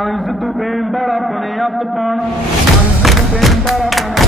ਕੰਸ ਦੁਬੇਂਦਰ ਆਪਣੇ ਹੱਥ ਪਾਣ। ਕੰਸ ਦੁਬੇਂਦਰ ਆਪਣੇ